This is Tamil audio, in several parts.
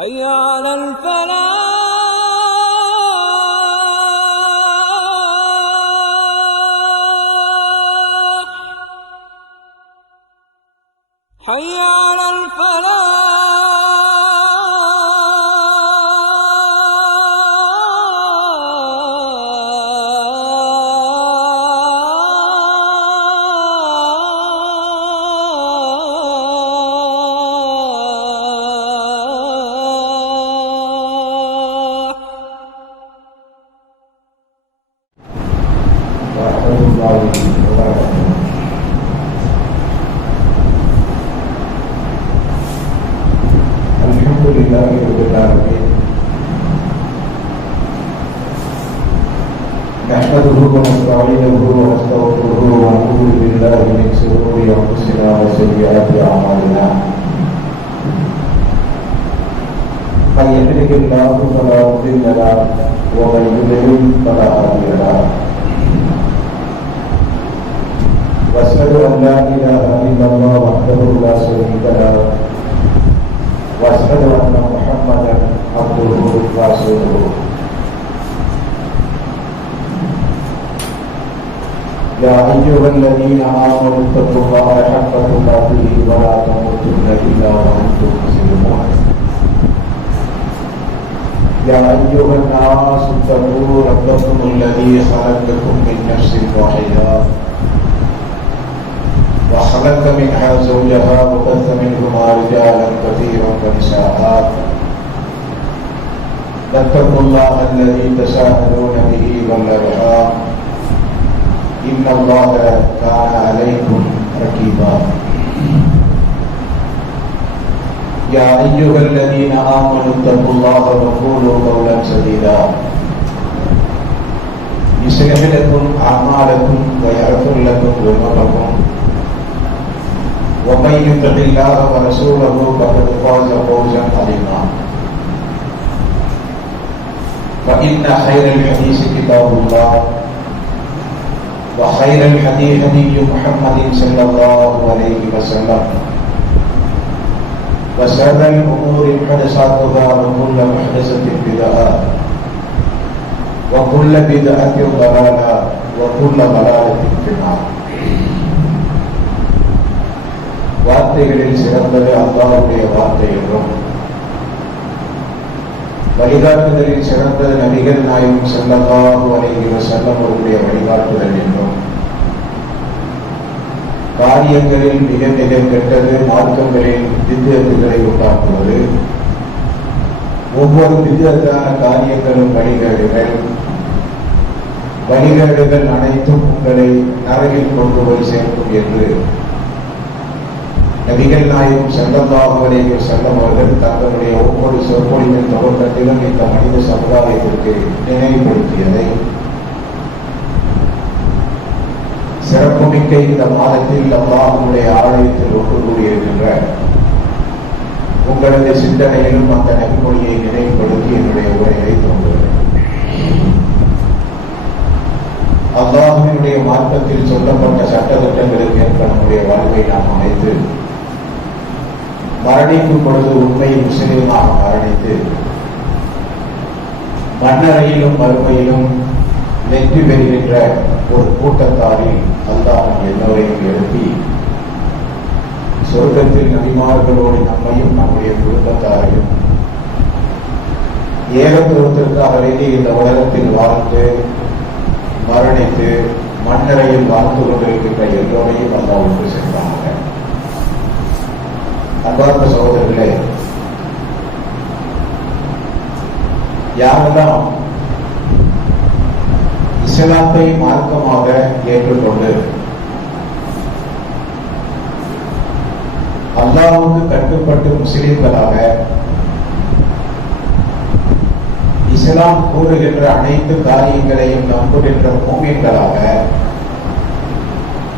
حي على الفلاح حي على الفلاح نحمده ونستعينه ونستغفره ونعوذ بالله من شرور انفسنا وسيئات اعمالنا من يهده الله فلا مضل له ومن يضلل فلا هادي له واشهد ان لا اله الا الله وحده لا شريك له واشهد ان محمدا عبده ورسوله يا أيها الذين آمنوا اتقوا الله حق تقاته ولا تموتن إلا وأنتم مسلمون يا أيها الناس اتقوا ربكم الذي خلقكم من نفس واحدة وخلق منها زوجها وبث منهما رجالا كثيرا ونساء واتقوا الله الذي تساءلون به والأرحام إن الله كان عليكم رقيبا يا أيها الذين آمنوا اتقوا الله وقولوا قولا سديدا يصلح لكم أعمالكم ويغفر لكم ذنوبكم ومن يطع الله ورسوله فقد فاز فوزا عظيما فإن خير الحديث كتاب الله وخير الحديث هدي محمد صلى الله عليه وسلم وشر الأمور محدثاتها وكل محدثة بدعة وكل بدعة ضلالة وكل ضلالة في النار. வார்த்தைகளில் சிறந்தது அல்லாஹ்வுடைய வார்த்தை என்றும் வழிகாட்டுதலில் சிறந்தது நபிகள் நாயகம் ஸல்லல்லாஹு அலைஹி வஸல்லம் அவர்களுடைய வழிகாட்டுதல் என்றும் காரியங்களில் மிக மிக கெட்டது மார்க்கங்களில் பித்அத்துகளை உண்டாக்குவது, ஒவ்வொரு பித்அத்தான காரியங்களும் வழிகேடுகள் அனைத்தும் உங்களை நரகில் கொண்டு போய் சேர்க்கும் என்று நபிகள் நாயகம் ஸல்லல்லாஹு அலைஹி வஸல்லம் அவர்கள் தங்களுடைய ஒவ்வொரு சொற்பொழிவின் தொடக்கத்திலும் இந்த மனித சமுதாயத்திற்கு நினைவுபடுத்தியதை சிறப்புமிக்க இந்த மாதத்தில் அல்லாஹ்வுடைய ஆலயத்தில் ஒன்று கூடியிருக்கின்ற உங்களது சிந்தனையிலும் அந்த நபிமொழியை நினைவுபடுத்தி என்னுடைய உரையை தோன்றுகிறேன். அல்லாஹ்வினுடைய மார்க்கத்தில் சொல்லப்பட்ட சட்டத்திட்டங்களுக்கு ஏற்ப நம்முடைய வாழ்வை நாம் அமைத்து மரணிக்கும் பொழுது உண்மையில் முஸ்லிமாக மரணித்து மன்னரையிலும் மறுமையிலும் வெற்றி பெறுகின்ற ஒரு கூட்டத்தாரில் அல்லாஹ் எல்லோரையும் எழுப்பி சொர்க்கத்தில் நபிமார்களோடு நம்மையும் நம்முடைய குடும்பத்தாரையும் ஏகத்துவத்திற்காக வேண்டி இந்த உலகத்தில் வாழ்ந்து மரணித்து மன்னரையில் வாழ்ந்து கொண்டிருக்கின்ற எல்லோரையும் அல்லாஹ் ஒன்று சென்றாங்க. அன்பார்ந்த சகோதரர்களே, யாரெல்லாம் இஸ்லாத்தை மார்க்கமாக ஏற்றுக்கொண்டு அல்லாஹ்வுக்கு கட்டுப்பட்டு முஸ்லிம்களாக இஸ்லாம் கூறுகின்ற அனைத்து காரியங்களையும் நம்புகின்ற மூமின்களாக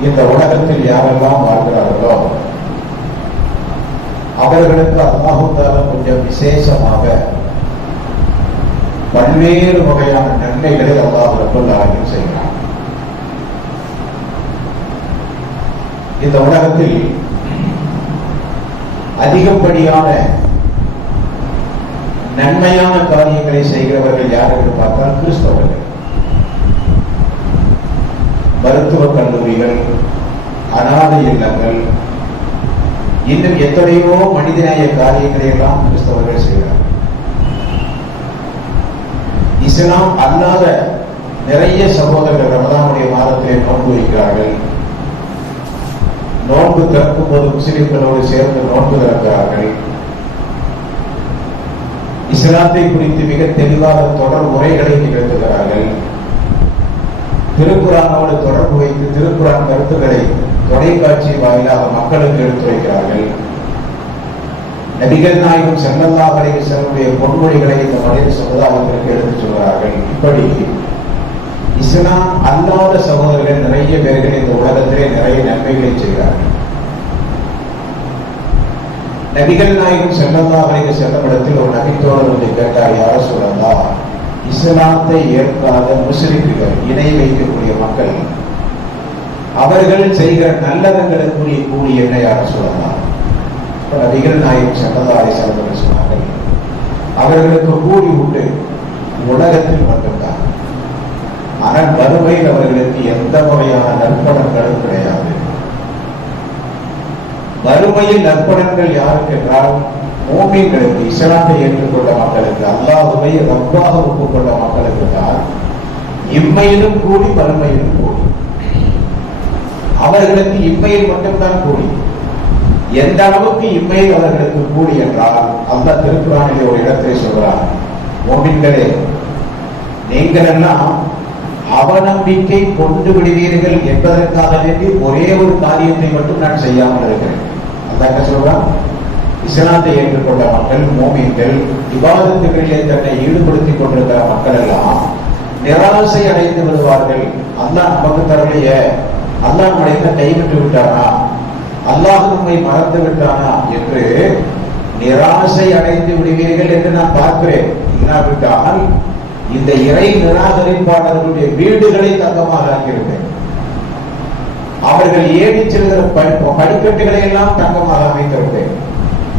இந்த உலகத்தில் யாரெல்லாம் வாழ்கிறார்களோ அவர்களுக்கு அல்லாஹ் தஆலா கொஞ்சம் விசேஷமாக பல்வேறு வகையான நன்மைகளை அல்லாஹ் ரப்பல் ஆலமீன் செய்கிறார். இந்த உலகத்தில் அதிகப்படியான நன்மையான காரியங்களை செய்கிறவர்கள் யார் என்று பார்த்தால் கிறிஸ்தவர்கள். மருத்துவக் கல்லூரிகள், அனாதை இல்லங்கள், இன்னும் எத்தனையோ மனிதநேய காரியங்களை எல்லாம் கிறிஸ்தவர்கள் செய்கிறார்கள். இஸ்லாம் அல்லாத நிறைய சகோதரர்கள் ரமதானுடைய மாதத்திலே நோன்பு வைக்கிறார்கள். நோன்பு திறக்கும் போது முஸ்லிம்களோடு சேர்ந்து நோன்பு திறக்கிறார்கள். இஸ்லாத்தை குறித்து மிக தெளிவாக தொடர் உரைகளை நிகழ்த்துகிறார்கள். திருக்குரானோடு தொடர்பு வைத்து திருக்குரான் கருத்துக்களை தொலைக்காட்சி வாயிலாக மக்களுக்கு எடுத்துரைக்கிறார்கள். நபிகள் நாயகம் ஸல்லல்லாஹு அலைஹி வஸல்லம் பொன்மொழிகளை இந்த மனித சமுதாயத்திற்கு எடுத்துச் சொல்கிறார்கள். இப்படி இஸ்லாம் அல்லாத சகோதரர்கள் நிறைய பேர்கள் இந்த உலகத்திலே நிறைய நன்மைகளை செய்கிறார்கள். நபிகள் நாயகம் ஸல்லல்லாஹு அலைஹி வஸல்லம் இடத்தில் ஒரு நபித்தோழர் வந்து கேட்டார், யார சொல்லலாம், இஸ்லாத்தை ஏற்காத முஸ்லிம்கள், இணை வைக்கக்கூடிய மக்கள், அவர்கள் செய்கிற நல்லறங்களுக்குரிய கூலி என்ன, யார சொல்லலாம்? நபிகள் நாயகம் ஸல்லல்லாஹு அலைஹி வஸல்லம் சொன்னார்கள், அவர்களுக்கு கூலி உண்டு, உலகத்தில் மட்டும்தான். ஆனால் மறுமையில் அவர்களுக்கு எந்த வகையான நற்பலன்களும் கிடையாது. மறுமையில் நற்பலன்கள் யாருக்கு என்றால் மூமின்களுக்கு, இஸ்லாத்தை ஏற்றுக்கொண்ட மக்களுக்கு, அல்லாஹ்வை ரப்பாக ஒப்புக்கொண்ட மக்களுக்கு தான் இம்மையிலும் கூலி, மறுமையிலும் கூலி. அவர்களுக்கு இம்மையில் மட்டும்தான் கூலி. எந்த அளவுக்கு இம்மையில் அவர்களுக்கு கூலி என்றால், அல்லாஹ் திருக்குர்ஆனிலே ஒரு இடத்தை சொல்றார், மூமின்களே, நீங்கள் எல்லாம் அவநம்பிக்கை கொண்டு விடுவீர்கள் என்பதற்காக வேண்டி ஒரே ஒரு காரியத்தை மட்டும் நான் செய்யாமல் இருக்கிறேன். அல்லாஹ் என்ன சொல்றான்? இஸ்லாத்தை ஏற்றுக்கொண்ட மக்கள், மூமின்கள், இபாதத்துகளிலே தன்னை ஈடுபடுத்திக் கொண்டிருக்கிற மக்கள் எல்லாம் நிராசை அடைந்து விடுவார்கள். அல்லாஹ் நமக்கு தரலையே, அல்லாஹ் நம்மை கைவிட்டு விட்டானா, அல்லாஹ் நம்மை மறந்து விட்டானா என்று நிராசை அடைந்து விடுவீர்கள் என்று நான் பார்க்கிறேன். இல்லாவிட்டால் இந்த இறை நிராகரிப்பாளர்களுடைய வீடுகளை தங்கமாக ஆக்கியிருக்கேன். அவர்கள் ஏறி செல்கிற படிக்கட்டுகளை எல்லாம் தங்கமாக அமைத்திருப்பேன்.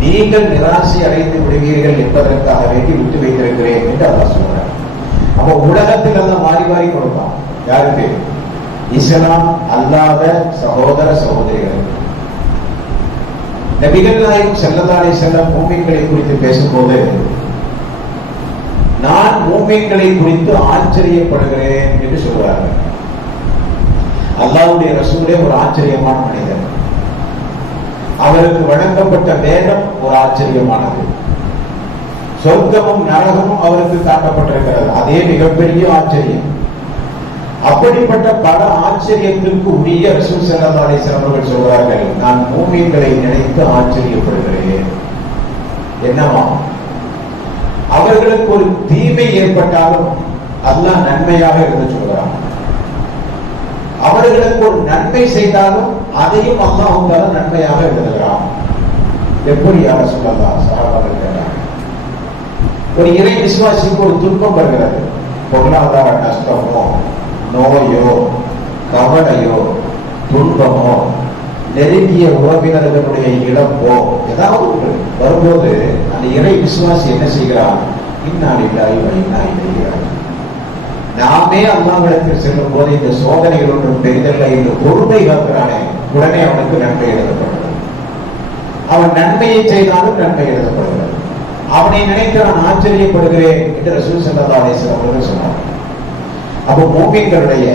நீங்கள் நிராசை அடைந்து விடுவீர்கள் என்பதற்காக வேண்டி விட்டு வைத்திருக்கிறேன் என்று அல்லாஹ் சொல்றார். அப்போ உலகத்தில் எல்லாம் மாறி மாறி கொடுப்பான். யாருக்கு? இஸ்லாம் அல்லாத சகோதர சகோதரிகள். நபிகள் நாயகம் ஸல்லல்லாஹு அலைஹி வஸல்லம் மூமின்களை குறித்து பேசும்போது, நான் மூமின்களை குறித்து ஆச்சரியப்படுகிறேன் என்று சொல்றார்கள். அல்லாஹ்வுடைய ரசூலே ஒரு ஆச்சரியமான மனிதர். அவருக்கு வழங்கப்பட்ட வேதம் ஒரு ஆச்சரியமானது. சொர்க்கமும் நரகமும் அவருக்கு காட்டப்பட்டிருக்கிறது. அதே மிகப்பெரிய ஆச்சரியம். அப்படிப்பட்ட பல ஆச்சரியத்திற்கு உரிய ரசூல் ஸல்லல்லாஹு அலைஹி வஸல்லம் அவர்கள் சொல்றார்கள், நான் மூமின்களை நினைத்து ஆச்சரியப்படுகிறேன். என்னவா? அவர்களுக்கு ஒரு தீமை ஏற்பட்டாலும் அல்லாஹ் நன்மையாக இருந்து சொல்கிறான். அவர்களுக்கு ஒரு நன்மை செய்தாலும் அதையும் அல்லாஹ் நன்மையாக எழுதுகிறான். எப்படி யார சொல்லலாம்? சஹாபாக்கள் கேட்டாங்க. ஒரு இறை விசுவாசிக்கு ஒரு துன்பம் வருகிறது, பொருளாதார நஷ்டமோ, நோயோ, கவலையோ, துன்பமோ, நெருங்கிய உறவினர்களுடைய இழப்போ, ஏதாவது ஒன்று வரும்போது அந்த இறை விசுவாசி என்ன செய்கிறான்? இன்னாலில்லாஹி வ இன்னா இலைஹி ராஜிஊன். நாமே அல்லாஹ்விடத்தில் செல்லும் போது இந்த சோதனைகள் ஒன்றும் பெரிதல்ல என்று பொறுமை காக்கிறானே, உடனே அவனுக்கு நன்மை எழுதப்படுகிறது. அவன் நன்மையை செய்தாலும் நன்மை எழுதப்படுகிறது. அவனை நினைத்து நான் ஆச்சரியப்படுகிறேன் என்று ரசூல் ஸல்லல்லாஹு அலைஹி வஸல்லம் அவர்கள் சொன்னார். அப்போ மூமின்களுடைய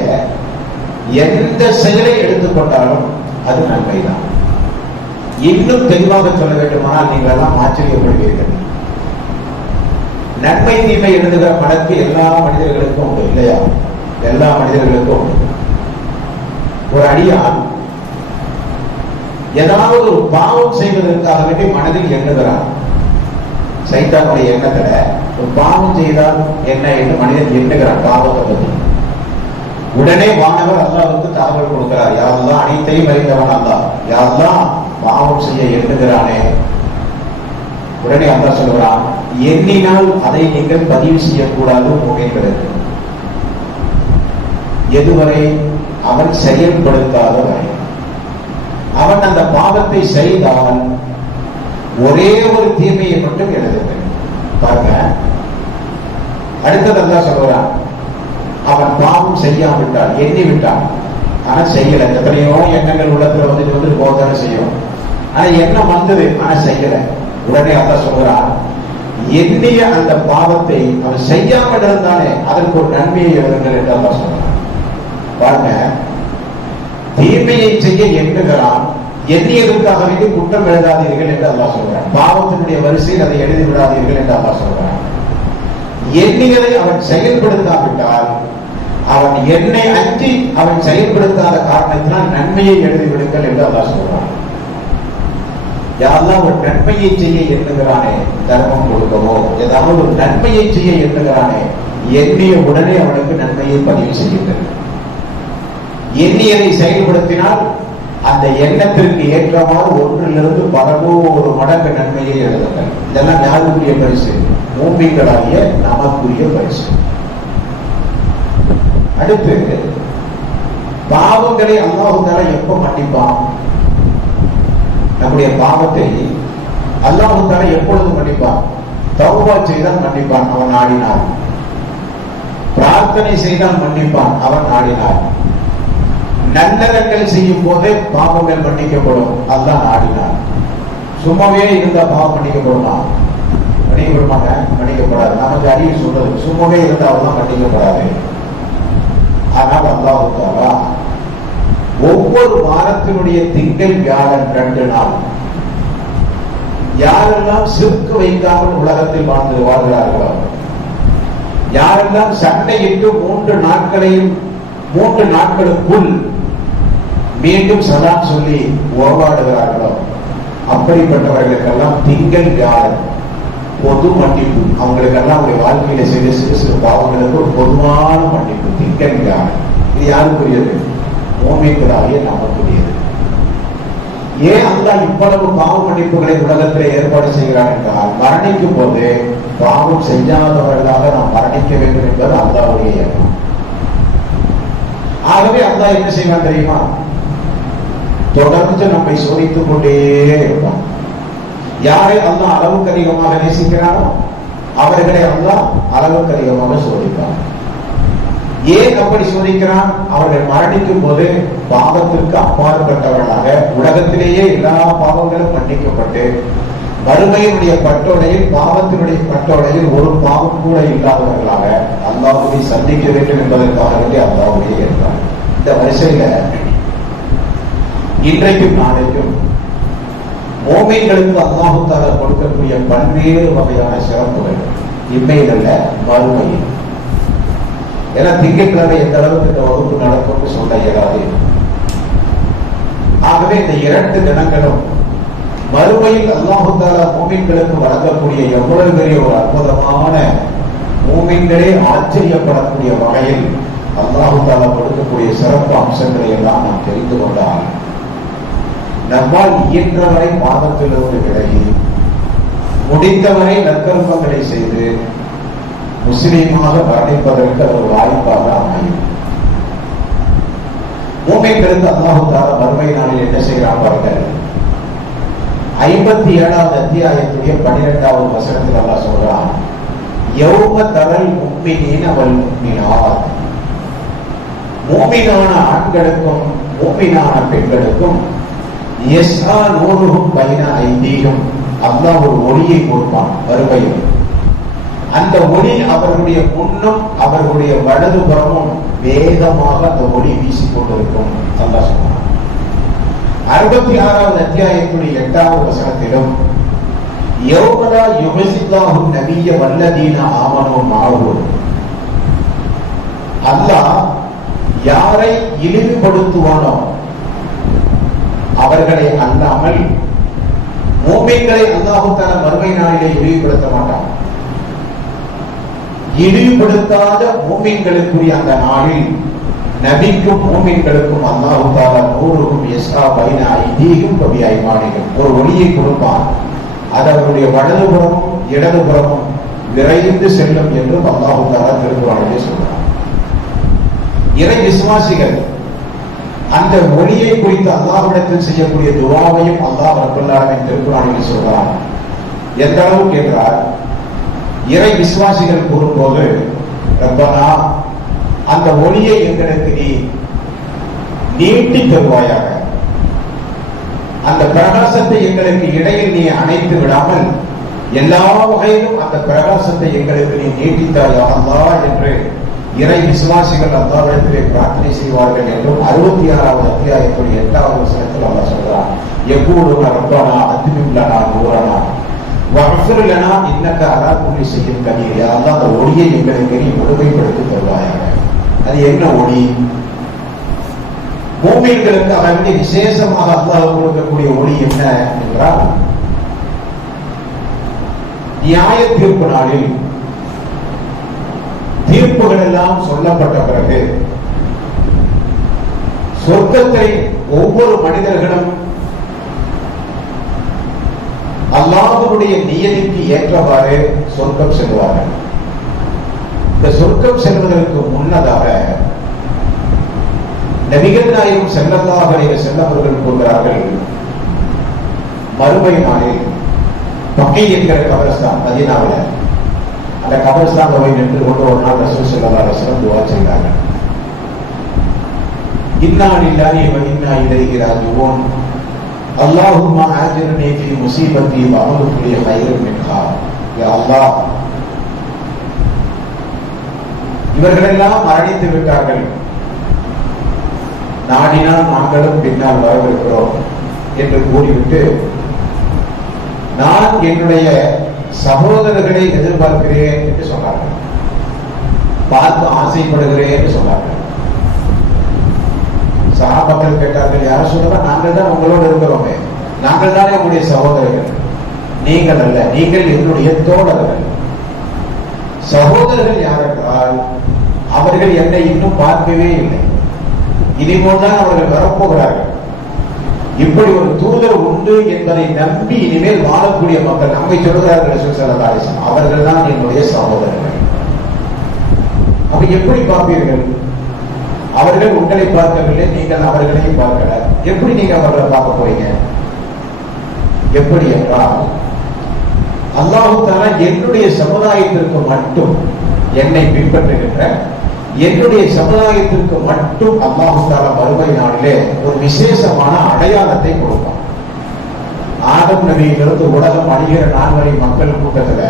எந்த செயலை எடுத்துக்கொண்டாலும் அது நன்மைதான். இன்னும் தெளிவாக சொல்ல வேண்டுமானால் நீங்கள் எல்லாம் ஆச்சரியப்படுவீர்கள். நன்மை தீமை எழுதுகிற மனக்கு எல்லா மனிதர்களுக்கும் உண்டு, இல்லையா? எல்லா மனிதர்களுக்கும் உண்டு. ஒரு அடியான் ஏதாவது ஒரு பாவம் செய்வதற்காக வேண்டி மனதில் எண்ணுகிறான். சைத்தானுடைய எண்ணத்துல ஒரு பாவம் செய்தால் என்ன என்று மனிதன் எண்ணுகிறான் பாவத்தை பற்றி. உடனே வானவர் அல்லாஹ்வுக்கு தகவல் கொடுக்கிறார், யா அல்லாஹ், அனைத்தையும் அறிந்தவன் அல்லாஹ், யா அல்லாஹ், பாவம் செய்ய எண்ணுகிறானே. உடனே அல்லாஹ் சொல்கிறான், எண்ணினால் அதை நீங்கள் பதிவு செய்யக்கூடாது மூமின்களுக்கு, எதுவரை அவன் செயல்படுத்தாத வரை. அவன் அந்த பாவத்தை செய்தால் ஒரே ஒரு தீமையை மட்டும் எழுதுங்கள். பாருங்க, அடுத்தது அல்லாஹ் சொல்றான், அவன் பாவம் செய்யாம விட்டான், எண்ணி விட்டான், ஆனா செய்யல. எத்தனையோ எண்ணங்கள் உள்ளத்துல வந்துட்டு போதானே செய்யும், ஆனா எண்ணம் வந்தது, ஆனா செய்யல. உடனே அல்லாஹ் சொல்றான், எண்ணிய அந்த பாவத்தை அவன் செய்யாமல் இருந்தானே அதற்கு ஒரு நன்மையை எழுதுங்கள் என்று அல்லாஹ் சொல்றான். பாருங்க, தீமையை செய்ய எண்ணுகிறான், எண்ணியதற்காக வேண்டி குற்றம் எழுதாதீர்கள் என்று அல்லாஹ் சொல்றான். பாவத்தினுடைய வரிசையில் அதை எழுதி விடாதீர்கள் என்று அல்லாஹ் சொல்றான். எண்ணியதை அவன் செயல்படுத்தாவிட்டால், அவன் என்னை அஞ்சி அவன் செயல்படுத்தாத காரணத்தினால் நன்மையை எழுதிவிடுங்கள் என்று அல்லாஹ் சொல்றான். யாரெல்லாம் ஒரு நன்மையை செய்ய எண்ணுகிறானே, தர்மம் கொடுக்கவோ ஏதாவது ஒரு நன்மையை செய்ய எண்ணுகிறானே, எண்ணிய உடனே அவனுக்கு நன்மையை பதிவு செய்யுங்கள். எண்ணியதை செயல்படுத்தினால் அந்த எண்ணத்திற்கு ஏற்றவாறு ஒன்றிலிருந்து 11 மடங்கு நன்மையை எழுதுங்கள். இதெல்லாம் யாருக்குரிய பரிசு? மூமின்களாகிய நமக்குரிய பரிசு. அடுத்து, பாவங்களை அல்லாஹ் தஆலா எப்ப மன்னிப்பான்? நம்முடைய பாவத்தை அல்லாஹ் தஆலா எப்பொழுது மன்னிப்பான்? தௌபா செய்தால் மன்னிப்பான், அவன் நாடினான். பிரார்த்தனை செய்தால் மன்னிப்பான், அவன் நாடினான். நல்லறங்கள் செய்யும் போதே பாவங்கள் மன்னிக்கப்படும், அல்லாஹ் நாடினான். சும்மாவே இருந்தா பாவம் மன்னிக்கப்படுமா? மன்னிக்கப்படுமாங்க? மன்னிக்கப்படாது. நமக்கு அறிவு சொல்றது, சும்மாவே இருந்தா அவெல்லாம் மன்னிக்கப்படாது. ஆனால் அல்லாஹ் தஆலா ஒவ்வொரு வாரத்தினுடைய திங்கள், வியாழன் 2 நாள் யாரெல்லாம் சிறுக்கு வைக்காமல் உலகத்தில் வாழ்கிறார்களோ, யாரெல்லாம் சண்டையிட்டு 3 நாட்களுக்குள் மீண்டும் சலாம் சொல்லி உறவாடுகிறார்களோ, அப்படிப்பட்டவர்களுக்கெல்லாம் திங்கள், வியாழன் பொது மன்னிப்பு. அவங்களுக்கெல்லாம் அவருடைய வாழ்க்கையில செய்த சிறு சிறு பாவங்களுக்கு ஒரு பொதுவான மன்னிப்பு திங்கள், வியாழன். இது யாருக்குரியது? மூமின்களாகிய நமக்குரியது. ஏன் அல்லாஹ் இவ்வளவு பாவ மன்னிப்புகளை உலகத்தில் ஏற்பாடு செய்கிறான் என்றால், மரணிக்கும் போது பாவம் செய்யாதவர்களாக நாம் மரணிக்க வேண்டும் என்பது அல்லாஹ்வுடைய எண்ணம். ஆகவே அல்லாஹ் என்ன செய்வான் தெரியுமா? தொடர்ந்து நம்மை சோதித்துக் கொண்டே இருப்பான். யாரை அல்லாஹ் அளவுக்கு அதிகமாக நேசிக்கிறானோ அவர்களை அல்லாஹ் அளவுக்கு அதிகமாக சோதிப்பான். ஏன் அப்படி சோதிக்கிறான்? அவர்கள் மரணிக்கும் போது பாவத்திற்கு அப்பாற்பட்டவர்களாக, உலகத்திலேயே எல்லா பாவங்களும் மன்னிக்கப்பட்டு, மறுமையினுடைய பட்டோடையில், பாவத்தினுடைய பட்டோடையில் ஒரு பாவம் கூட இல்லாதவர்களாக அல்லாஹ்வை சந்திக்க வேண்டும் என்பதற்காக வேண்டி அல்லாஹ்வை ஏற்றார். இந்த வரிசையில இன்றைக்கும் நாளைக்கும் மூமின்களுக்கு அல்லாஹ் தஆலா கொடுக்கக்கூடிய பல்வேறு வகையான சிறப்புகள் இம்மையில் அல்ல, மறுமையில். ஏன்னா திங்கட்கிழமை எந்த அளவுக்கு இந்த வகுப்பு நடக்கும் சொல்ல இயலாது. ஆகவே இந்த 2 தினங்களும் மறுமையில் அல்லாஹ் தஆலா மூமின்களுக்கு வழங்கக்கூடிய எவ்வளவு பெரிய ஒரு அற்புதமான, மூமின்களே ஆச்சரியப்படக்கூடிய வகையில் அல்லாஹ் தஆலா கொடுக்கக்கூடிய சிறப்பு அம்சங்களை எல்லாம் நாம் தெரிந்து கொண்டால், நம்மால் இயன்றவரை பாவத்திலிருந்து விலகி, முடிந்தவரை நற்கர்மங்களை செய்து முஸ்லீமாக மரணிப்பதற்கு ஒரு வாய்ப்பாக அமையும். மூமின்களுக்கு அல்லாஹ் தஆலா மறுமை நாளில் என்ன செய்கிறான் பாருங்கள். 57வது அத்தியாயத்துடைய 12வது வசனத்தில் அல்லாஹ் சொல்றான், யௌம தரல் முஃமினீன வல் முஃமினாத். மூமினான ஆண்களுக்கும் மூமினான பெண்களுக்கும் யஸ்ஆ நூருஹும் பைன ஐதீஹிம், அல்லாஹ் ஒரு ஒளியை கொடுப்பான் மறுமையில். அந்த ஒளி அவர்களுடைய முன்னும் அவர்களுடைய வலது புறமும் வேகமாக அந்த ஒளி வீசிக்கொண்டிருக்கும். அல்லாஹ் சொன்னான். 66வது அத்தியாயத்துடைய 8வது வசனத்திலும், யௌமலா யுஹ்ஸில்லாஹு நபிய்ய வல்லதீன ஆமனூ மஅஹு, அல்லாஹ் யாரை இழிவுபடுத்துவானோ அவர்களை அல்லாமல் மூமின்களை அல்லாஹ் தஆலா மறுமை நாளிலே இழிவுபடுத்த மாட்டான். இழிவுபடுத்தாத மூமின்களுக்குரிய அந்த நாளில் நபிக்கும் மூமின்களுக்கும் அல்லாஹ் தஆலா நூறுஹும் யஸ்ஆ பைன ஐதீஹிம் வ பிஐமானிஹிம், ஒரு ஒளியை கொடுப்பான். அது அவருடைய வலதுபுறமும் இடதுபுறமும் விரைந்து செல்லும் என்று அல்லாஹ் தஆலா திருக்குர்ஆனிலே சொல்றார். இறை விசுவாசிகள் அந்த ஒளியை குறித்து அல்லாஹ்விடத்தில் செய்யக்கூடிய துஆவையும் அல்லாஹ் ரப்பல் ஆலமீன் திருக்குர்ஆனில் சொல்றார். எந்த அளவுக்கு என்றால், இறை விசுவாசிகள் கூறும்போது, ரப்பனா அந்த ஒளியை எங்களுக்கு நீ நீட்டி தருவாயாக, அந்த பிரகாசத்தை எங்களுக்கு இடையில் நீ அணைத்து விடாமல் எல்லா வகையிலும் அந்த பிரகாசத்தை எங்களுக்கு நீ நீட்டித்தாயா அல்லாஹ் என்று இறை விசுவாசிகள் அல்லாஹ்விடத்திலே பிரார்த்தனை செய்வார்கள் என்றும் 66வது அத்தியாயத்தில் 8வது வசனத்தில் அல்லாஹ் சொல்றான். யகூலுன ரப்பனா அத்மிம் லனா நூரனா வஃபிர் லனா இன்னக அலா குல்லி ஷைஇன் கதீர். யா அல்லாஹ் அந்த ஒளியை எங்களுக்கு நீ முழுமைப்படுத்தி தருவாயாக. அது என்ன ஒளி? மூமின்களுக்கு அவனுடைய விசேஷமாக அல்லாஹ் கொடுக்கக்கூடிய ஒளி என்ன என்றால், நியாய தீர்ப்பு நாளில் தீர்ப்புகள் எல்லாம் சொல்லப்பட்ட பிறகு சொர்க்கத்தை ஒவ்வொரு மனிதர்களும் அல்லாஹ்வுடைய நியதிக்கு ஏற்றவாறு சொர்க்கம் செல்வார்கள். இந்த சொர்க்கம் செல்வதற்கு முன்னதாக நபிகள் நாயகம் ஸல்லல்லாஹு அலைஹி வஸல்லம் அவர்கள் கூறுகிறார்கள், மறுமை நாளில் பக்கி என்கிற கபரஸ்தான் மதீனாவில், அந்த கபரஸ்தான் போய் நின்று கொண்டு ஒரு நாள் ரசூல் ஸல்லல்லாஹு அலைஹி வஸல்லம் துஆ செய்தார்கள். இன்னா லில்லாஹி வ இன்னா இலைஹி ராஜிஊன் அல்லாஹும்ம ஆஜிர்னி ஃபீ முஸீபத்தி வ அம்லிக் லி கைரன் மின்ஹா. யா அல்லாஹ், இவர்களெல்லாம் மரணித்து விட்டார்கள், நாடினால் நாங்களும் பின்னால் வரவிருக்கிறோம் என்று கூறிவிட்டு, நான் என்னுடைய சகோதரர்களை எதிர்பார்க்கிறேன் என்று சொன்னார்கள், பார்த்து ஆசைப்படுகிறேன் என்று சொன்னார்கள். சஹாபாக்கள் கேட்டார்கள், யார சொல்றா? நாங்கள் தான் உங்களோடு இருக்கிறோமே, நாங்கள் தானே உங்களுடைய சகோதரர்கள். நீங்கள் அல்ல, நீங்கள் என்னுடைய தோழர்கள். சகோதரர்கள் யார் என்றால், அவர்கள் என்னை இன்னும் பார்க்கவே இல்லை, இனிமேல்தான் அவர்கள் வரப்போகிறார்கள். இப்படி ஒரு தூதர் உண்டு என்பதை நம்பி இனிமேல் வாழக்கூடிய மக்கள் நம்மை சொல்கிறார்கள் ரசூல் ஸல்லல்லாஹு அலைஹி வஸல்லம், அவர்கள் தான் என்னுடைய சகோதரர்கள். அப்ப எப்படி பார்ப்பீர்கள்? அவர்கள் உங்களை பார்க்கவில்லை, நீங்கள் அவர்களையும் பார்க்கல, எப்படி நீங்க அவர்களை பார்க்க போறீங்க? எப்படி என்றால், அல்லாஹ் தஆலா என்னுடைய சமுதாயத்திற்கு மட்டும், என்னை பின்பற்றுகின்ற என்னுடைய சமுதாயத்திற்கு மட்டும் அல்லாஹ் தஆலா மறுமை நாளிலே ஒரு விசேஷமான அடையாளத்தை கொடுப்பான். ஆதம் நபியிலிருந்து உலகம் அழிகிற நாள் வரை மக்கள் கூட்டத்துல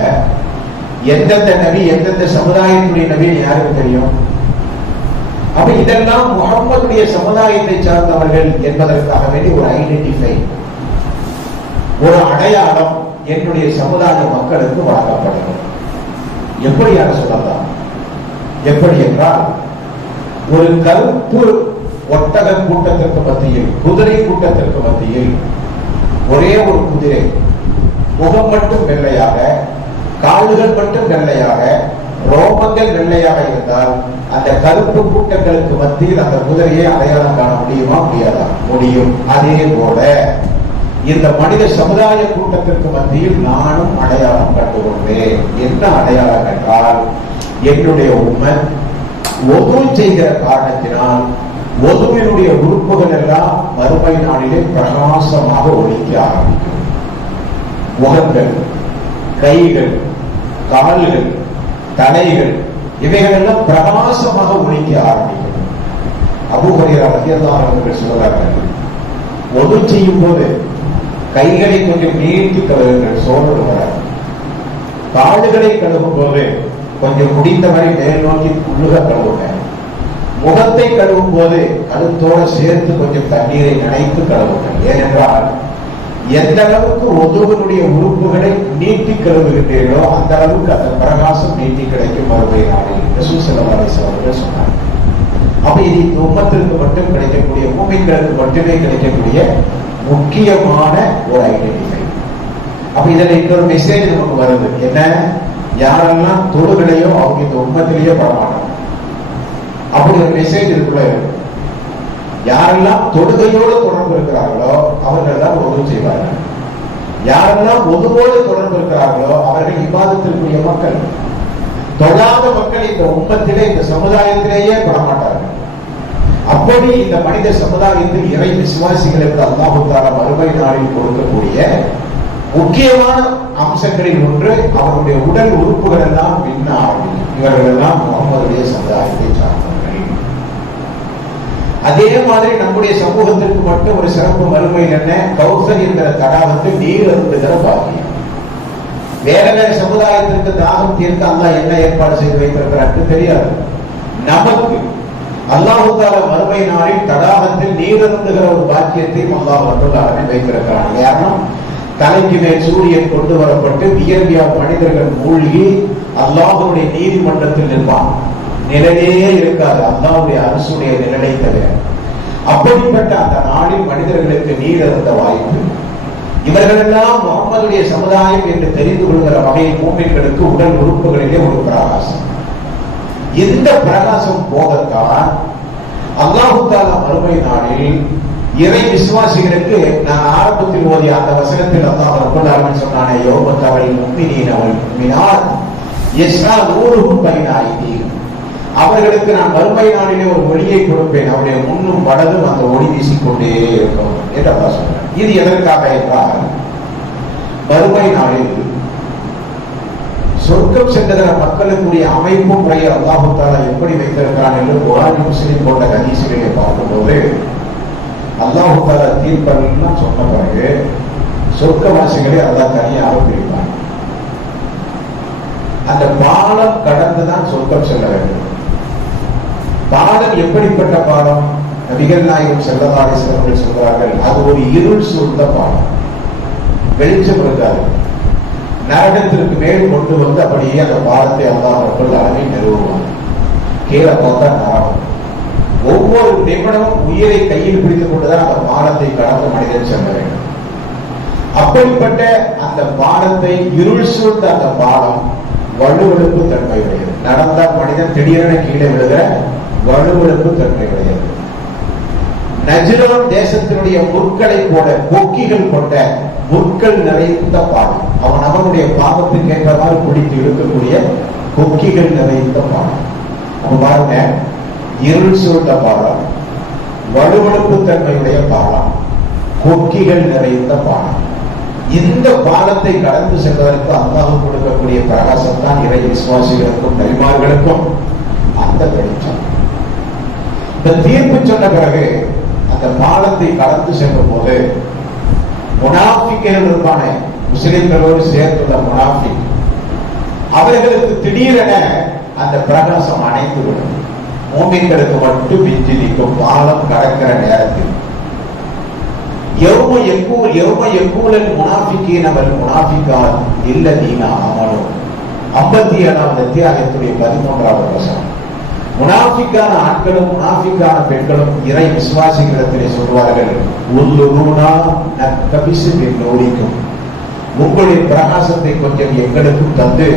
எந்தெந்த நபி எந்தெந்த சமுதாயத்துடைய நபின்னு யாருக்கு தெரியும்? அப்ப இதெல்லாம் முஹம்மதுடைய சமுதாயத்தை சார்ந்தவர்கள் என்பதற்காக வேண்டி ஒரு ஐடென்டிஃபை, ஒரு அடையாளம் என்னுடைய சமுதாய மக்களுக்கு வழங்கப்படுகிறது. எப்படியான சொல்லலாம்? எப்படி என்றால், ஒரு கருப்பு ஒட்டக கூட்டத்திற்கு மத்தியில், குதிரை கூட்டத்திற்கு மத்தியில் ஒரே ஒரு குதிரை, முகம் மட்டும் வெள்ளையாக, கால்கள் மட்டும் வெள்ளையாக, ரோமங்கள் வெள்ளையாக இருந்தால் அந்த கருப்பு கூட்டங்களுக்கு மத்தியில் அந்த குதிரையை அடையாளம் காண முடியுமா? முடியாதா? முடியும். அதே போல இந்த மனித சமுதாய கூட்டத்திற்கு மத்தியில் நானும் அடையாளம் கண்டுகொள்வேன். என்ன அடையாளம் என்றால், என்னுடைய உம்மத் ஒது செய்கிற காரணத்தினால் ஒதுவினுடைய உறுப்புகள் எல்லாம் மறுமை நாளிலே பிரகாசமாக ஒழிக்க ஆரம்பிக்கும். முகங்கள், கைகள், கால்கள், தலைகள், இவைகள் எல்லாம் பிரகாசமாக ஒழிக்க ஆரம்பிக்கும். அபூ ஹுரைரா ரலியல்லாஹு அன்ஹு அவர்கள் சொல்கிறார்கள், ஒது செய்யும் போது கைகளை கொஞ்சம் நீட்டி கழுவுங்கள், சோர்வு வராது. கால்களை கழுவும் போது கொஞ்சம் முடிந்தவரை மேல் நோக்கி உள்ளுக கழுவுங்க. முகத்தை கழுவும் போது கழுத்தோடு சேர்த்து கொஞ்சம் தண்ணீரை நனைத்து கழுவுங்கள். ஏனென்றால் எந்த அளவுக்கு ஒதுவனுடைய உறுப்புகளை நீட்டி கழுவுகின்றீர்களோ அந்த அளவுக்கு அந்த பிரகாசம் நீட்டி கிடைக்கும் மறுமை நாளில் ரசூல் ஸல்லல்லாஹு அலைஹி வஸல்லம் சொன்னார். அப்ப இது இந்த உம்மத்திற்கு மட்டும் கிடைக்கக்கூடிய, மூமின்களுக்கு மட்டுமே கிடைக்கக்கூடிய முக்கியமான ஒரு ஐடென்டிஃபை. அப்ப இதுல இன்னொரு மெசேஜ் நமக்கு வருது. என்ன? யாரெல்லாம் தொழுகளையோ அவங்க இந்த உம்மத்திலேயே படமாட்டாங்க. அப்படி ஒரு மெசேஜ் இருக்குள்ள இருக்கு. யாரெல்லாம் தொழுகையோடு தொடர்பு இருக்கிறார்களோ அவர்கள் தான் ஒது செய்வார்கள். யாரெல்லாம் ஒதுவோடு தொடர்பு இருக்கிறார்களோ அவர்கள் இபாதத்திற்குரிய மக்கள். தொழாத மக்கள் இந்த உம்மத்திலே, இந்த சமுதாயத்திலேயே படமாட்டார்கள். அப்படி இந்த மனித சமுதாயத்தில் இறை விசுவாசிகளுக்கு அல்லாஹ் தஆலா மறுமை நாளில் கொடுக்கக்கூடிய முக்கியமான அம்சங்களில் ஒன்று அவருடைய உடல் உறுப்புகள் எல்லாம் பின்ன ஆரம்பிக்கும். இவர்கள் எல்லாம் முகமதுடைய சமுதாயத்தை சார்ந்தவர்கள். அதே மாதிரி நம்முடைய சமூகத்திற்கு மட்டும் ஒரு சிறப்பு வறுமை என்ன, கௌசர் என்கிற தடாகத்தில் நீர் அருந்துகிற பாக்கியம். வேற வேற சமுதாயத்திற்கு தாகம் தீர்க்க அல்லாஹ் என்ன ஏற்பாடு செய்து வைத்திருக்கிறார் தெரியாது. நமக்கு அல்லாஹ் தஆலா மறுமை நாளில் தடாகத்தில் நீர் அருந்துகிற ஒரு பாக்கியத்தை அல்லாஹ் ரப்பல் ஆலமீன் வைத்திருக்கிறார். காரணம், தலைக்கு மேல் சூரியன் கொண்டு வரப்பட்டு வியர்வியால் மனிதர்கள் மூழ்கி அல்லாஹ்வுடைய நீதிமன்றத்தில் நிற்பான். நிழலே இருக்காது, அல்லாஹ்வுடைய அரசுடைய நிழலை தவிர. அப்படிப்பட்ட அந்த நாளில் மனிதர்களுக்கு நீர் அருந்த வாய்ப்பு. இவர்களெல்லாம் முகமதுடைய சமுதாயம் என்று தெரிந்து கொள்கிற வகையில் மூமின்களுக்கு உடல் உறுப்புகளிலே ஒரு பிரகாசம். இந்த பிரகாசம் போகத்தான் அல்லாஹ் தஆலா மறுமை நாளில் இறை விசுவாசிகளுக்கு நான் ஆரம்பத்தில் ஓதிய அந்த வசனத்தில் அல்லாஹ் ரப்பல் ஆலமீன் சொன்னானே, யௌம தரல் முஃமினீன வல் முஃமினாத் யஸ்ஆ நூருஹும் பைன ஐதீஹிம், அவர்களுக்கு நான் மறுமை நாளிலே ஒரு ஒளியை கொடுப்பேன், அவருடைய முன்னும் வலதும் அந்த ஒளி வீசிக்கொண்டே இருக்கும் என்று அல்லாஹ் சொன்னார். இது எதற்காக என்றால், மறுமை நாளில் சொர்க்கம் சென்ற மக்களுக்குரிய அமைப்பு முறையை அல்லாஹ் தஆலா எப்படி வைத்திருக்கிறான் என்று புகாரி முஸ்லிம் போன்ற ஹதீஸ்களை பார்க்கும்போது, அல்லாஹ் தஆலா தீர்ப்பெல்லாம் சொன்ன பிறகு சொர்க்கவாசிகளை அல்லாஹ் தனியாக பிரிப்பான். அந்த பாலம் கடந்துதான் சொர்க்கம் செல்ல வேண்டும். பாலம் எப்படிப்பட்ட பாலம்? நபிகள் நாயகம் ஸல்லல்லாஹு அலைஹி வஸல்லம் சொல்கிறார்கள், அது ஒரு இருள் சூழ்ந்த பாலம், வெளிச்சம் இருக்காது. நரகத்திற்கு மேல் கொண்டு வந்து அப்படியே அந்த பாலத்தை அல்லாஹ் ரப்பல் ஆலமீன் நிறுவுவான். கீழே பார்த்தா நரகம். ஒவ்வொரு நிமிடமும் உயிரை கையில் பிடித்துக் கொண்டுதான் அந்த பாலத்தை கடந்து மனிதன் செல்ல வேண்டும். அப்படிப்பட்ட அந்த பாலத்தை, இருள் சூழ்ந்த அந்த பாலம் வலுவெழுப்பு தன்மை உடையது. நடந்தால் மனிதன் திடீரென கீழே விழுகிற வலுவெழுப்பு தன்மை உடையது. நஜ்ரான் தேசத்தினுடைய முற்களை போல கொக்கிகள் கொண்ட முற்கள் நிறைந்த பாலம். அவனுடைய பாவத்துக்கு ஏற்றவாறு பிடித்து இழுக்கக்கூடிய கொக்கிகள் நிறைந்த பாலம். அவன் பாருங்க, இருள் சூழ்ந்த பாலம், வலுவெழுப்பு தன்மையுடைய பாலம், கொக்கிகள் நிறைந்த பாலம். இந்த பாலத்தை கடந்து செல்வதற்கு அல்லாஹ் கொடுக்கக்கூடிய பிரகாசம் தான் இறை விசுவாசிகளுக்கும் நபிமார்களுக்கும் அந்த வெளிச்சம். இந்த தீர்ப்பு சொன்ன பிறகு அந்த பாலத்தை கடந்து செல்லும் போது முனாஃபிக்குகள் இருப்பான, முஸ்லிம்களோடு சேர்ந்துள்ள முனாஃபிக், அவர்களுக்கு திடீரென அந்த பிரகாசம் அணைந்து விடும். மூமின்களுக்கு மட்டும் மிஞ்சி நிற்கும் பாலம் கடக்கிற நேரத்தில். யௌம யகூலல் முனாஃபிகீன வல் முனாஃபிகாத் இல்லதீன ஆமனூ, 57வது அத்தியாயத்துடைய 13வது வசனம். முனாஃபிக்கான ஆட்களும் முனாஃபிக்கான பெண்களும் இறை விசுவாசிகளிடத்திலே சொல்வார்கள், உல்லுனா நக்தபிஸ் மின் நூரிக்கும், உங்களுடைய பிரகாசத்தை கொஞ்சம் எங்களுக்கும் தந்து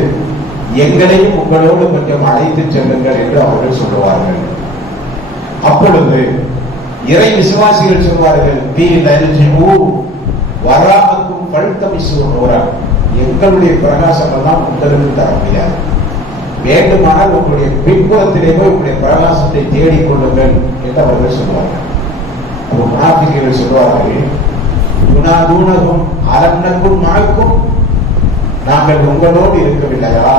எங்களையும் உங்களோடு கொஞ்சம் அழைத்து செல்லுங்கள் என்று அவர்கள் சொல்லுவார்கள். அப்பொழுது இறை விசுவாசிகள் சொல்வார்கள், வராக்கும் பழுத்தமிசு நூறா, எங்களுடைய பிரகாசம் எல்லாம் உங்களுக்கு தர முடியாது, வேண்டுமானால் உங்களுடைய பின்புறத்திலே போய் உங்களுடைய பிரகாசத்தை தேடிக் கொள்ளுங்கள் என்று அவர்கள் சொல்வார்கள். முனாஃபிக்குகள் சொல்வார்கள், யுனாதூனகும் அலன்னக்கும் மஅக்கும், நாங்கள் உங்களோடு இருக்கவில்லையா,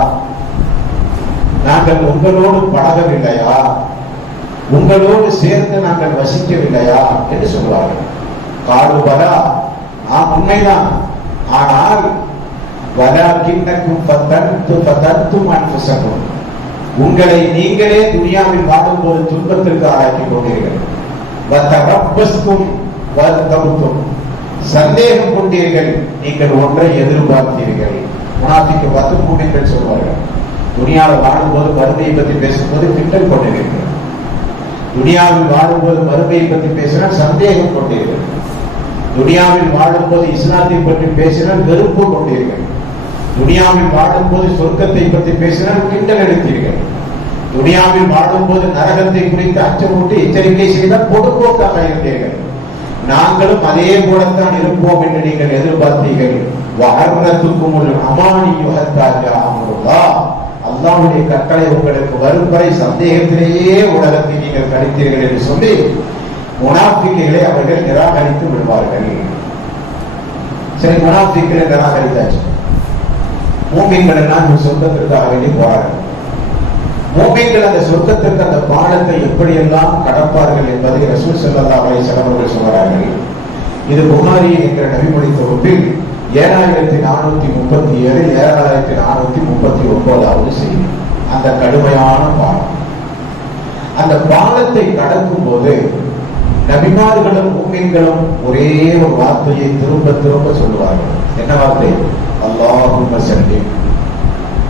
நாங்கள் உங்களோடு பழகவில்லையா, உங்களோடு சேர்ந்து நாங்கள் வசிக்கவில்லையா என்று சொல்வார்கள். காடுபலா, நாம் உண்மைதான், ஆனால் உங்களை நீங்களே துனியாவில் வாழும்போது துன்பத்திற்கு ஆளாக்கி கொண்டீர்கள். சந்தேகம் கொண்டீர்கள், நீங்கள் ஒன்றை எதிர்பார்த்தீர்கள். முனாஃபிக்கு 10 மூமின்கள் சொல்வார்கள், துனியாவில் வாழும்போது மறுமையை பற்றி பேசும்போது திட்டம் கொண்டிருக்கிறது, துனியாவில் வாழும்போது மறுமையை பற்றி பேசினால் சந்தேகம் கொண்டீர்கள், துனியாவில் வாழும்போது இஸ்லாத்தை பற்றி பேசினால் வெறுப்பு கொண்டீர்கள், துனியாவில் வாழும்போது சொர்க்கத்தை பற்றி பேசினால் கிண்டல் எடுத்தீர்கள், துனியாவில் வாழும்போது நரகத்தை குறித்து அச்சமூட்டி எச்சரிக்கை செய்தால் பொதுப்போக்காக இருந்தீர்கள். நாங்களும் அதே போலத்தான் இருப்போம் என்று நீங்கள் எதிர்பார்த்தீர்கள். வஹர்ரத்துக்கும் அமானியு ஹத்தா ஜாஅல்லாஹ், அல்லாஹ்வுடைய கட்டளை உங்களுக்கு வரும் வரை சந்தேகத்திலேயே உலகத்தை நீங்கள் கழித்தீர்கள் என்று சொல்லி முனாஃபிக்குகளை அவர்கள் நிராகரித்து விடுவார்கள். சரி, முனாஃபிக்களை நிராகரித்தாச்சு. மூமின்கள் எல்லாம் சொர்க்கத்திற்காக வேண்டி போறார்கள். மூமின்கள் அந்த சொர்க்கத்திற்கு அந்த பாலத்தை எப்படியெல்லாம் கடப்பார்கள் என்பதை ரசூல் ஸல்லல்லாஹு அலைஹி வஸல்லம் அவர்கள் சொல்கிறார்கள். இது புகாரி என்கிற நபிமொழி தொகுப்பில் 7437 7439 செய்தி. அந்த கடுமையான பாலம், அந்த பாலத்தை கடக்கும் போது நபிமார்களும் மூமின்களும் ஒரே ஒரு வார்த்தையை திரும்ப திரும்ப சொல்லுவார்கள். என்ன வார்த்தை? அல்லாஹும்ம ஸல்லிம்,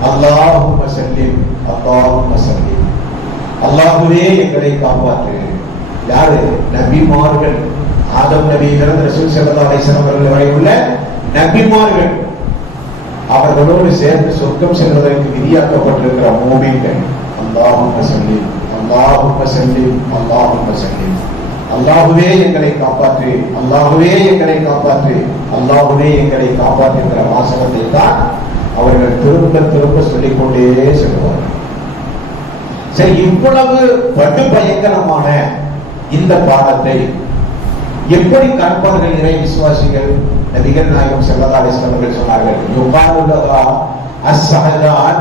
அல்லாஹும்ம ஸல்லிம், அல்லாஹும்ம ஸல்லிம். அல்லாஹ்வே எங்களை காப்பாற்று. யாரு? நபிமார்கள். ஆதம் நபியிலிருந்து ரசூல் ஸல்லல்லாஹு அலைஹி வஸல்லம் அவர்கள் வரை உள்ள நபிமார்கள், அவர்களோடு சேர்ந்து சொர்க்கம் செல்வதற்கு விதியாக்கப்பட்டிருக்கிற மூமின்கள். அல்லாஹும்ம ஸல்லிம், அல்லாஹும்ம ஸல்லிம், அல்லாஹும்ம ஸல்லிம். அல்லாஹ்வே எங்களை காப்பாற்று, அல்லாஹ்வே எங்களை காப்பாற்று, அல்லாஹ்வே எங்களை காப்பாற்றுகிற வாசகத்தை தான் அவர்கள் திரும்ப திரும்ப சொல்லிக் கொண்டே செல்வார்கள். சரி, இவ்வளவு படு பயங்கரமான இந்த பாடத்தை எப்படி கடப்பார்கள் இறை விசுவாசிகள்? நபிகள் நாயகம் ஸல்லல்லாஹு அலைஹி வஸல்லம் அவர்கள் சொன்னார்கள், யுகாலு லஹா அஸ்ஸஹதான்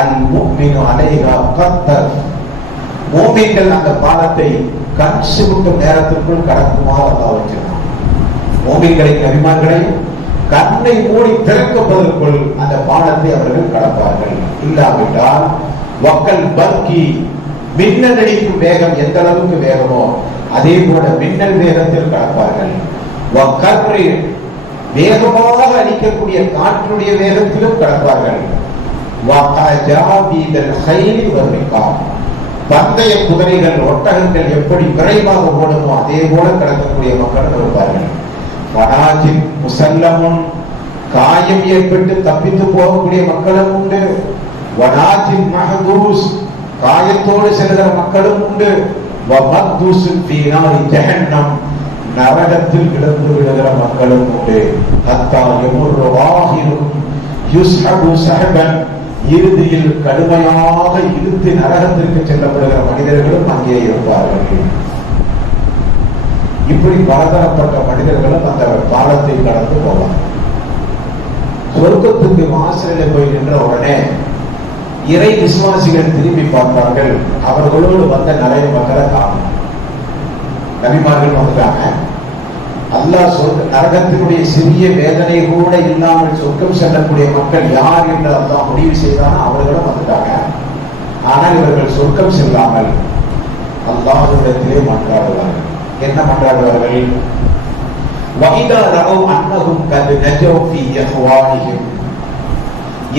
அல் முஃமினு அலைஹா கத்தர். மூமின்கள் அந்த பாடத்தை கண் சிமிட்டும் நேரத்திற்குள் கடக்குமாறு அல்லாஹ் வச்சிருக்கான். மூமின்களை, நபிமார்களை கண்ணை மூடி திறக்கப்பதற்குள் அந்த பாடத்தை அவர்கள் கடப்பார்கள். இல்லாவிட்டால் வக்கல் பர்கி, மின்னல் அடிக்கும் வேகம் எந்த அளவுக்கு வேகமோ அதே போல மின்னல் வேகத்தில் கடப்பார்கள். வக்கர்ரி, வேகமாக அடிக்கக்கூடிய காற்றுடைய வேகத்திலும் கடப்பார்கள். வகஜாபீதல் கைலி வர்ரிகாம், பந்தய குதிரைகள், ஒட்டகங்கள் எப்படி விரைவாக ஓடுமோ அதே போல கடக்கக்கூடிய மக்களும் இருப்பார்கள். வனாஜின் முசல்லமுன், காயம் ஏற்பட்டு தப்பித்து போகக்கூடிய மக்களும் உண்டு. வனாஜின் மஹதூஸ், காயத்தோடு செல்கிற மக்களும் உண்டு. வமக்தூசுன் ஃபீ நாரி ஜஹன்னம், நரகத்தில் கிடந்து விடுகிற மக்களும் உண்டு. ஹத்தா யமுர்ரு வாஹிரும் யுஸ்ஹபு ஸஹபன், இறுதியில் கடுமையாக இழுத்து நரகத்திற்கு செல்லப்படுகிற மனிதர்களும் அங்கே இருப்பார்கள். இப்படி பலதரப்பட்ட மனிதர்களும் அந்த பாலத்தை கடந்து போவாங்க. சொர்க்கத்துக்கு வாசலில் போய் நின்ற உடனே இறை விசுவாசிகள் திரும்பி பார்த்தார்கள். அவர்களோடு வந்த நிறைய மக்களை காணும். நபிமார்கள் வந்துட்டாங்க. அல்லாஹ் நரகத்தினுடைய சிறிய வேதனை கூட இல்லாமல் சொர்க்கம் செல்லக்கூடிய மக்கள் யார் என்று அல்லாஹ் முடிவு செய்தால் அவர்களும் வந்துட்டாங்க. ஆனால் இவர்கள் சொர்க்கம் செல்லாமல் அல்லாஹ்விடத்திலே மன்றாடுவார்கள். என்ன மன்றாடுவார்கள்? வஇதா ரஅவ் அன்னஹும் கத் நஜவ் ஃபீ இஹ்வானிஹிம்,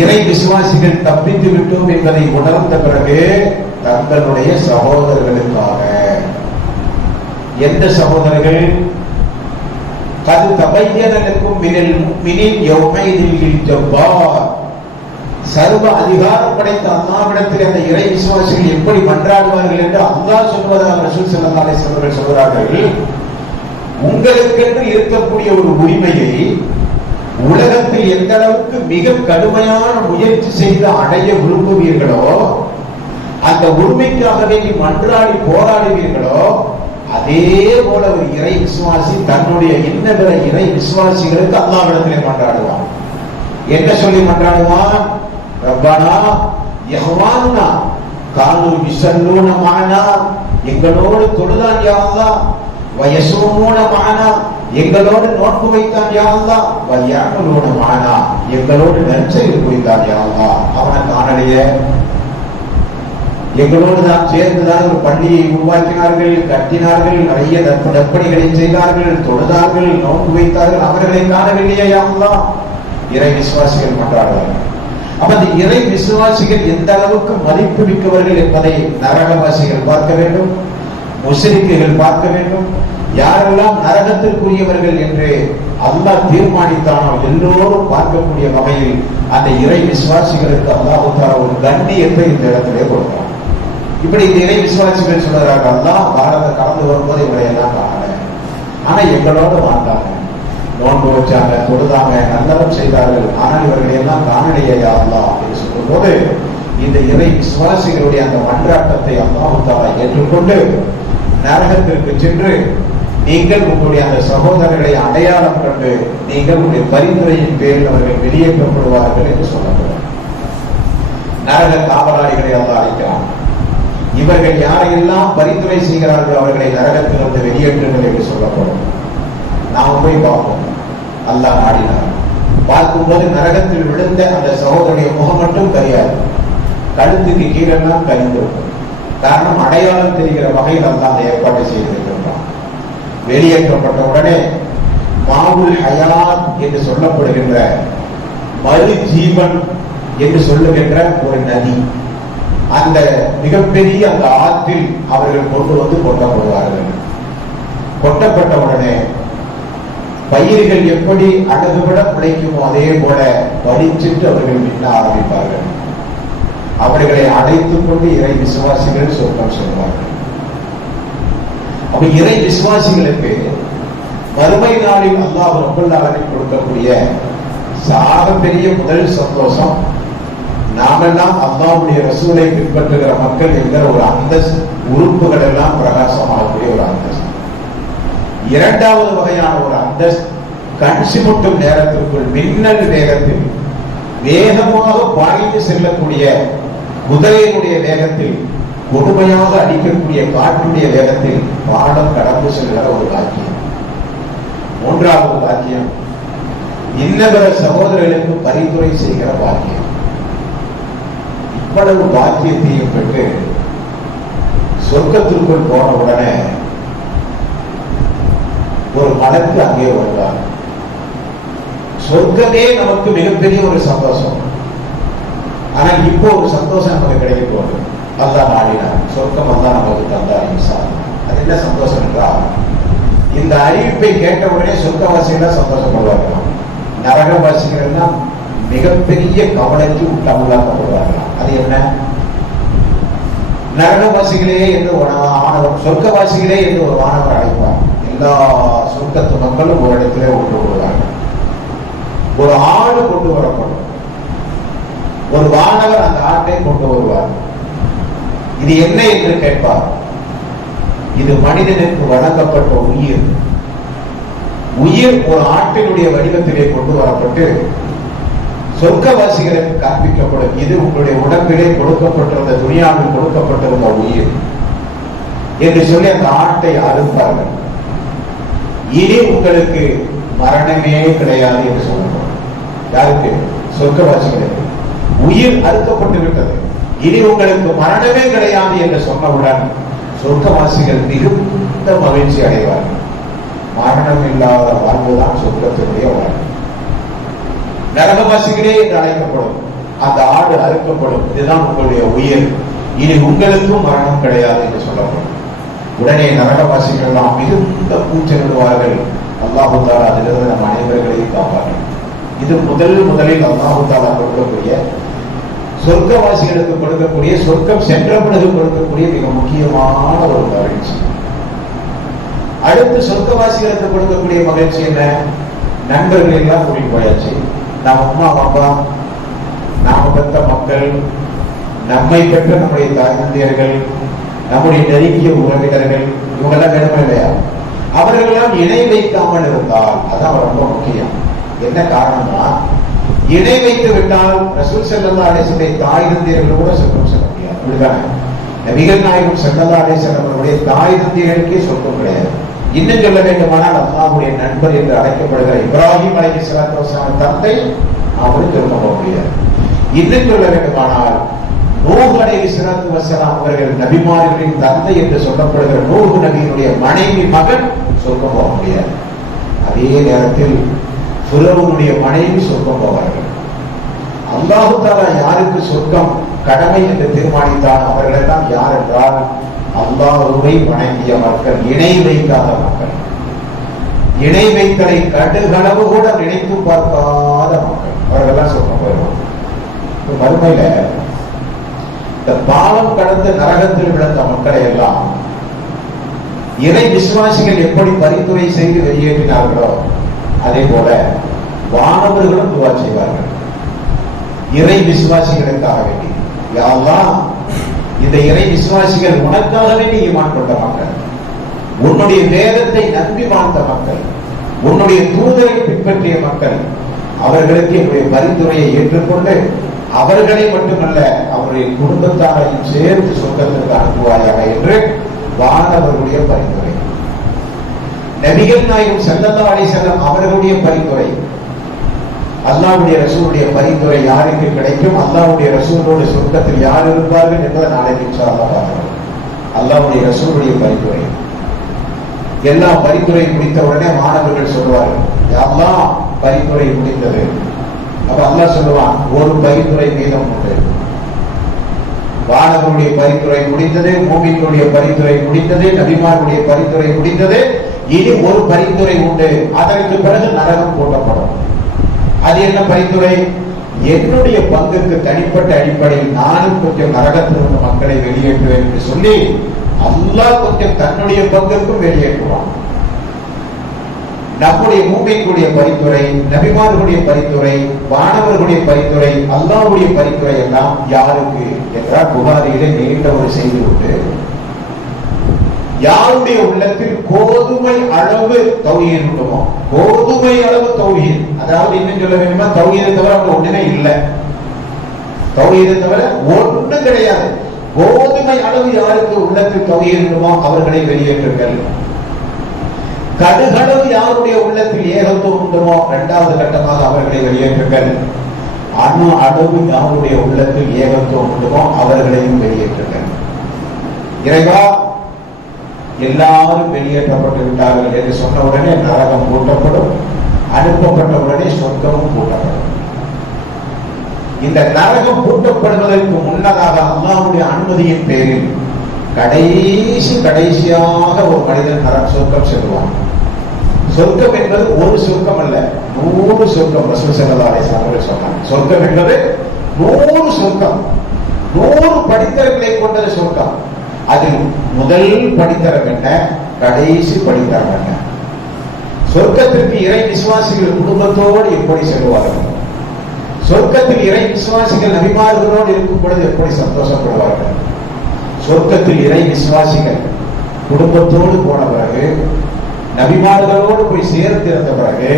இறை விசுவாசிகள் தப்பித்து விட்டோம் என்பதை உணர்ந்த பிறகு தங்களுடைய சகோதரர்களுக்காக. எந்த சகோதரர்கள்? கது தபையனக்கும் மினல் முஃமினின் யௌமைதில் லில் ஜப்பார், சர்வ அதிகாரம் படைத்த அல்லாஹ்விடத்தில் அந்த இறை விசுவாசிகள் எப்படி மன்றாடுவார்கள் என்று அல்லாஹ் சொல்வதாக ரசூல் ஸல்லல்லாஹு அலைஹி வஸல்லம் சொல்கிறார்கள். உங்களுக்கென்று இருக்கக்கூடிய ஒரு உரிமையை உலகத்தில் எந்த அளவுக்கு மிக கடுமையான முயற்சி செய்து அடைய விரும்புவீர்களோ, அந்த உரிமைக்காக வேண்டி மன்றாடி போராடுவீர்களோ, அதே போல ஒரு இறை விசுவாசி தன்னுடைய இன்ன பிற இறை விசுவாசிகளுக்கு அல்லாஹ்விடத்திலே மன்றாடுவான். என்ன சொல்லி மன்றாடுவான்? ரப்பனா யஹ்வானுனா கானு யுஸல்லூன மஅனா, எங்களோடு தொழுதான் யா அல்லாஹ். வயஸூமூன மஅனா, எங்களோடு நோன்பு வைத்தான் யா அல்லாஹ். வயஅமலூன மஅனா, எங்களோடு நற்செயல் புரிந்தான் யா அல்லாஹ். அவனை காணலையே. எங்களோடு தான் சேர்ந்துதான் ஒரு பள்ளியை உருவாக்கினார்கள், கட்டினார்கள், நிறைய நற்பணிகளை செய்தார்கள், தொழுதார்கள், நோன்பு வைத்தார்கள், அவர்களை காணவில்லையே யா அல்லாஹ். இறை விசுவாசிகள் மன்றாடுவார்கள். அப்ப இந்த இறை விசுவாசிகள் எந்த அளவுக்கு மதிப்பு மிக்கவர்கள் என்பதை நரகவாசிகள் பார்க்க வேண்டும், முஸ்லிம்கள் பார்க்க வேண்டும். யாரெல்லாம் நரகத்திற்குரியவர்கள் என்று அல்லாஹ் தீர்மானித்தானோ எல்லோரும் பார்க்கக்கூடிய வகையில் அந்த இறை விசுவாசிகளுக்கு அல்லாஹ் தஆலா ஒரு கண்ணியத்தை இந்த இடத்திலே கொடுத்தார். இப்படி இந்த இறை விசுவாசிகள் சொல்றாங்க, அல்லாஹ் பாரத கடந்து வரும்போது இவரை எல்லாம் காணல, ஆனா எங்களோடு வாழ்ந்தாங்க, நோன்பு வச்சாங்க, தொழுதாங்க, நல்லறம் செய்தார்கள், ஆனால் இவர்களை எல்லாம் காணலையே யா அல்லாஹ் என்று சொல்லும் போது இந்த இறை விசுவாசிகளுடைய அந்த மன்றாட்டத்தை அல்லாஹ் தஆலா ஏற்றுக்கொண்டு நரகத்திற்கு சென்று நீங்கள் உங்களுடைய அந்த சகோதரர்களை அடையாளம் கண்டு நீங்கள் உங்களுடைய பரிந்துரையின் பேரில் அவர்கள் வெளியேற்றப்படுவார்கள் என்று சொல்லப்படும். நரக காவலாளிகளை அல்லாஹ் அழைக்கிறான். இவர்கள் யாரையெல்லாம் பரிந்துரை செய்கிறார்களோ அவர்களை நரகத்திலிருந்து வெளியேற்றுங்கள் என்று சொல்லப்படும். நாம் போய் பார்ப்போம். அல்லாஹ் நாடினார். பார்க்கும்போது நரகத்தில் விழுந்த அந்த சகோதரனுடைய முகம் மட்டும் தெரியாது, கழுத்துக்கு கீழெல்லாம் கரிந்திருக்கும். காரணம், அடையாளம் தெரிகிற வகையில் அல்லாஹ் அந்த ஏற்பாட்டை செய்திருக்கின்றான். வெளியேற்றப்பட்ட உடனே மாவுல் ஹயாத் என்று சொல்லப்படுகின்ற மறு ஜீவன் என்று சொல்லுகின்ற ஒரு நதி, அந்த மிகப்பெரிய அந்த ஆற்றில் அவர்கள் கொண்டு வந்து கொட்டப்படுவார்கள். கொட்டப்பட்ட உடனே பயிர்கள் எப்படி அழகுபட பிழைக்குமோ அதே போல படிச்சுட்டு அவர்கள் மின்ன ஆரம்பிப்பார்கள். அவர்களை அழைத்துக் கொண்டு இறை விசுவாசிகள் சொர்க்கம் சொல்வார்கள். அப்ப இறை விசுவாசிகளுக்கு மறுமை நாளில் அல்லாஹ் ரப்பல் ஆலமீன் கொடுக்கக்கூடிய சாக பெரிய முதல் சந்தோஷம், நாமெல்லாம் அல்லாஹ்வுடைய ரசூலை பின்பற்றுகிற மக்கள் என்கிற ஒரு அந்தஸ்து, உறுப்புகள் எல்லாம் பிரகாசமாகக்கூடிய ஒரு அந்தஸ்து. இரண்டாவது வகையான ஒரு அந்தஸ்து, கண் சிமிட்டும் நேரத்திற்குள் மின்னல் வேகத்தில் வேகமாக பாய்ந்து செல்லக்கூடிய குதிரையினுடைய வேகத்தில், கொடுமையாக அடிக்கக்கூடிய காற்றுடைய வேகத்தில் பாடம் கடந்து செல்கிற ஒரு பாக்கியம். மூன்றாவது பாக்கியம், இன்னபிற சகோதரர்களுக்கு பரிந்துரை செய்கிற பாக்கியம். இவ்வளவு பாக்கியத்தையும் பெற்று சொர்க்கத்திற்குள் போன உடனே ஒரு மலக்கு அங்கே வருவார். சொர்க்கமே நமக்கு மிகப்பெரிய ஒரு சந்தோஷம். ஆனா இப்போ ஒரு சந்தோஷம் நமக்கு கிடைக்க போகுது. அல்லாஹ் நாடினார், சொர்க்கம் அல்லாஹ் நமக்கு தந்தார். அது என்ன சந்தோஷம் என்றால், இந்த அறிவிப்பை கேட்ட உடனே சொர்க்கவாசிகள் சந்தோஷப்படுவார்களாம். நரகவாசிகள் எல்லாம் மிகப்பெரிய கவலைக்கு உள்ளாக்கப்படுவார்களாம். அது என்ன? நரகவாசிகளே என்று ஆணவர், சொர்க்கவாசிகளே என்று ஒரு வானவர் அழைப்பார். எல்லா சொர்க்கத்து மக்களும் ஒரு இடத்திலே ஒன்று கொள்வார்கள். ஒரு ஆடு கொண்டு வரப்படும். ஒரு வானவர் அந்த ஆட்டை கொண்டு வருவார். இது என்ன என்று கேட்பார். இது மனிதனுக்கு வழங்கப்பட்ட உயிர். உயிர் ஒரு ஆட்டினுடைய வடிவத்திலே கொண்டு வரப்பட்டு சொர்க்கவாசிகளுக்கு கற்பிக்கப்படும். இது உங்களுடைய உடம்பிலே கொடுக்கப்பட்டிருந்த, துனியாவில் கொடுக்கப்பட்டிருந்த உயிர் என்று சொல்லி அந்த ஆட்டை அறுப்பார்கள். இனி உங்களுக்கு மரணமே கிடையாது என்று சொல்லப்படும். யாருக்கு? சொர்க்கவாசிகளுக்கு. உயிர் அறுக்கப்பட்டு விட்டது, இனி உங்களுக்கு மரணமே கிடையாது என்று சொன்னவுடன் சொர்க்கவாசிகள் மிகுந்த மகிழ்ச்சி அடைவார்கள். மரணம் இல்லாத வாழ்வுதான் சொர்க்கத்தினுடைய வாழ்வு. நரகவாசிகளே என்று அழைக்கப்படும். அந்த ஆடு அறுக்கப்படும். இதுதான் உங்களுடைய உயிர், இனி உங்களுக்கும் மரணம் கிடையாது என்று சொல்லப்படும். உடனே நரகவாசிகள் எல்லாம் மிகுந்த கூச்சலிடுவார்கள். அல்லாஹு தஆலா அதிலிருந்து நம் அனைவர்களையும் காப்பாற்றும். இது முதலில் அல்லாஹு தஆலா கொடுக்கக்கூடிய, சொர்க்கவாசிகளுக்கு கொடுக்கக்கூடிய, சொர்க்கம் சென்ற பிறகு கொடுக்கக்கூடிய மிக முக்கியமான ஒரு மகிழ்ச்சி. அடுத்து சொர்க்கவாசிகளுக்கு கொடுக்கக்கூடிய மகிழ்ச்சி என்ன? நண்பர்கள் எல்லாம் கூட்டிட்டு போயாச்சு. நம்ம அம்மா அப்பா, நாம பெற்ற மக்கள், நம்மை பெற்ற நம்முடைய தாய் தந்தையர்கள், நம்முடைய நெருங்கிய உறவினர்கள், இவங்கெல்லாம் வேணுமா இல்லையா? அவர்களெல்லாம் இணை வைக்காமல் இருந்தால் அதான் ரொம்ப முக்கியம். என்ன காரணம்னா, இணை வைத்து விட்டால் ரசூல் ஸல்லல்லாஹு அலைஹி வஸல்லம் தாய் தந்தையர்கள் கூட சொர்க்கம் செல்ல முடியாது. அப்படிதானே? நபிகள் நாயகம் ஸல்லல்லாஹு அலைஹி வஸல்லம் அவருடைய தாய் தந்தையர்களுக்கே சொர்க்கம் கிடையாது. இன்னும் சொல்ல வேண்டுமானால் அல்லாஹ்வுடைய நண்பர் என்று அழைக்கப்படுகிற இப்ராஹிம் அலைஹிஸ்ஸலாத்து வஸலாம் தந்தை அவருக்கு சொர்க்கம் போக முடியாது. இன்னும் சொல்ல வேண்டுமானால் நூஹ் அலைஹிஸ்ஸலாத்து வஸலாம் அவர்கள் நபிமார்களின் தந்தை என்று சொல்லப்படுகிற நூஹ் நபியினுடைய மனைவி மகன் சொர்க்கம் போக முடியாது. அதே நேரத்தில் ஃபிரௌனுடைய மனைவி சொர்க்கம் போவார்கள். அல்லாஹ் தஆலா யாருக்கு சொர்க்கம் கடமை என்று தீர்மானித்தான் அவர்களெல்லாம் யார் என்றால், அல்லாஹ்வை வணங்கிய மக்கள், இணை வைக்காத மக்கள், இணை வைத்தலை கடுகளவு கூட நினைத்து பார்க்காத மக்கள், அவர்களெல்லாம் சொர்க்கம் போயிடுவாங்க. மறுமையில இந்த பாவம் கடந்து நரகத்தில் விழுந்த மக்களை எல்லாம் இறை விசுவாசிகள் எப்படி பரிந்துரை செய்து வெளியேற்றினார்களோ அதே போல வானவர்களும் துவா செய்வார்கள் இறை விசுவாசிகளுக்காக வேண்டி. யா அல்லாஹ், இந்த இறை விசுவாசிகள் உனக்காக வேண்டி ஈமான் கொண்ட மக்கள், உன்னுடைய வேதத்தை நம்பி வாழ்ந்த மக்கள், உன்னுடைய தூதரை பின்பற்றிய மக்கள், அவர்களுக்கு என்னுடைய பரிந்துரையை ஏற்றுக்கொண்டு அவர்களை மட்டுமல்ல அவருடைய குடும்பத்தாரையும் சேர்த்து சொர்க்கத்திற்கு அனுப்புவாயாக என்று வானவர்களுடைய பரிந்துரை. நபிகள் நாயகம் ஸல்லல்லாஹு அலைஹி வஸல்லம் அவர்களுடைய பரிந்துரை, அல்லாஹ்வுடைய ரசூலுடைய பரிந்துரை யாருக்கு கிடைக்கும், அல்லாஹ்வுடைய ரசூலோடு சொர்க்கத்தில் யார் இருப்பார்கள் என்பதை நாளைக்கு இன்ஷா அல்லாஹ் பார்க்கிறோம். அல்லாஹ்வுடைய ரசூலுடைய பரிந்துரை, எல்லா பரிந்துரை முடித்த உடனே மாணவர்கள் சொல்வார்கள், யா அல்லாஹ் பரிந்துரை முடிந்தது. அப்ப அல்லாஹ் சொல்லுவான், ஒரு பரிந்துரை மீதம் உண்டு. வானவருடைய பரிந்துரை முடிந்தது, மூமின்களுடைய பரிந்துரை முடிந்தது, நபிமார்களுடைய பரிந்துரை முடிந்தது, இனி ஒரு பரிந்துரை உண்டு. அதற்கு பிறகு நரகம் போட்டப்படும். அது என்ன பரிந்துரை? என்னுடைய பங்குக்கு தனிப்பட்ட அடிப்படையில் நானும் கொஞ்சம் நரகத்திலிருந்து மக்களை வெளியேற்றுவேன் என்று சொல்லி அல்லாஹ் கொஞ்சம் தன்னுடைய பங்குக்கும் வெளியேற்றுவான். நம்முடைய மூமின்களுடைய பரிந்துரை, நபிமார்களுடைய பரிந்துரை, வானவர்களுடைய பரிந்துரை, அல்லாஹ்வுடைய பரிந்துரை எல்லாம் யாருக்கு என்றால் புகாரியிலே நீண்ட ஒரு செய்தி உண்டு. யாருடைய உள்ளத்தில் கோதுமை அளவு தௌஹீத் உண்டுமோ, கோதுமை அளவு தௌஹீத், அதாவது இன்னும் சொல்ல வேண்டுமா, தௌஹீதை தவிர அவங்க ஒண்ணுமே இல்லை, தௌஹீதை தவிர ஒன்றும் கிடையாது. கோதுமை அளவு யாருக்கு உள்ளத்தில் தௌஹீத் உண்டுமோ அவர்களை வெளியேற்றுங்கள். கடுகளவு யாருடைய உள்ளத்தில் ஏகத்துவம் உண்டுமோ இரண்டாவது கட்டமாக அவர்களை வெளியேற்றுங்கள். அணு அளவு யாருடைய உள்ளத்தில் ஏகத்துவம் உண்டுமோ அவர்களையும் வெளியேற்றுங்கள். இறைவா, எல்லாரும் வெளியேற்றப்பட்டு விட்டார்கள் என்று சொன்ன உடனே நரகம் பூட்டப்படும், அனுப்பப்பட்ட உடனே சொர்க்கமும் பூட்டப்படும். இந்த நரகம் பூட்டப்படுவதற்கு முன்னதாக அல்லாஹ்வுடைய அனுமதியின் பேரில் கடைசியாக ஒரு மனிதன் சொர்க்கம் செல்வான். சொர்க்கம் என்பது ஒரு சொர்க்கம் அல்ல, 100 சொர்க்கம். ரசூல் ஸல்லல்லாஹு அலைஹி வஸல்லம் சொன்னார், சொர்க்கம் என்பது 100 சொர்க்கம், 100 படித்தரங்களை கொண்டது சொர்க்கம். அதில் முதல் படித்தரம் என்ன, கடைசி படித்தரம் என்ன? சொர்க்கத்திற்கு இறை விசுவாசிகள் குடும்பத்தோடு எப்படி செல்வார்கள்? சொர்க்கத்தில் இறை விசுவாசிகள் நபிமார்களோடு இருக்கும் பொழுது எப்படி சந்தோஷப்படுவார்கள்? சொர்க்கத்தில் இறை விசுவாசிகள் குடும்பத்தோடு போன பிறகு, நபிமார்களோடு போய் சேர்ந்து இருந்த பிறகு,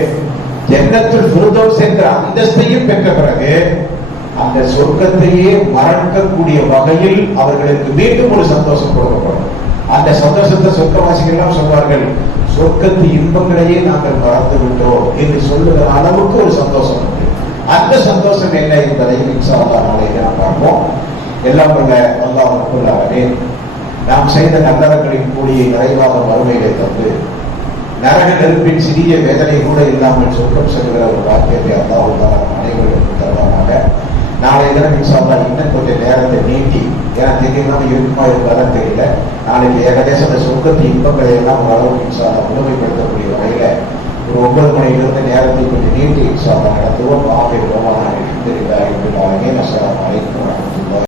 ஜன்னத்துல் ஃபிர்தௌஸ் என்ற அந்தஸ்தையும் பெற்ற பிறகு, அந்த சொர்க்கத்தையே மறக்கக்கூடிய வகையில் அவர்களுக்கு மீண்டும் ஒரு சந்தோஷம் கொடுக்கப்படும். அந்த சந்தோஷத்தை சொர்க்கவாசிகள் எல்லாம் சொல்வார்கள், சொர்க்கத்து இன்பங்களையே நாங்கள் மறந்து விட்டோம் என்று சொல்லுகிற அளவுக்கு ஒரு சந்தோஷம் உண்டு. அந்த சந்தோஷம் என்ன என்பதை இன்ஷா அல்லாஹ் நாளைக்கு நாம் பார்ப்போம். எல்லாம் வல்ல அல்லாஹ் ரப்பல் ஆலமீன் நாம் செய்த நல்லறங்களின் கூலியை நிறைவாக மறுமையிலே தந்து நரக நெருப்பின் சிறிய வேதனை கூட இல்லாமல் சொர்க்கம் செல்கிற ஒரு வாக்கியத்தை அல்லாஹ் அனைவருக்கும் தருவாங்க. நாளை தினம் இன்ஷா அல்லாஹ் இன்னும் கொஞ்சம் நேரத்தை நீட்டி, ஏன்னா திடீர்னு இருக்குமா இருக்காதான் தெரியல, நாளைக்கு ஏகதேச அந்த சொர்க்கத்து இன்பங்களை எல்லாம் ஓரளவுக்கு இன்ஷா அல்லாஹ் முழுமைப்படுத்தக்கூடிய வகையில ஒரு 9 மணியிலிருந்து நேரத்தை கொஞ்சம் நீட்டி இன்ஷா அல்லாஹ் நடத்துவோம். ஆகிய ரோமானின் அஸ்ஸலாமு அலைக்கும் வரஹ்மத்துல்லாஹி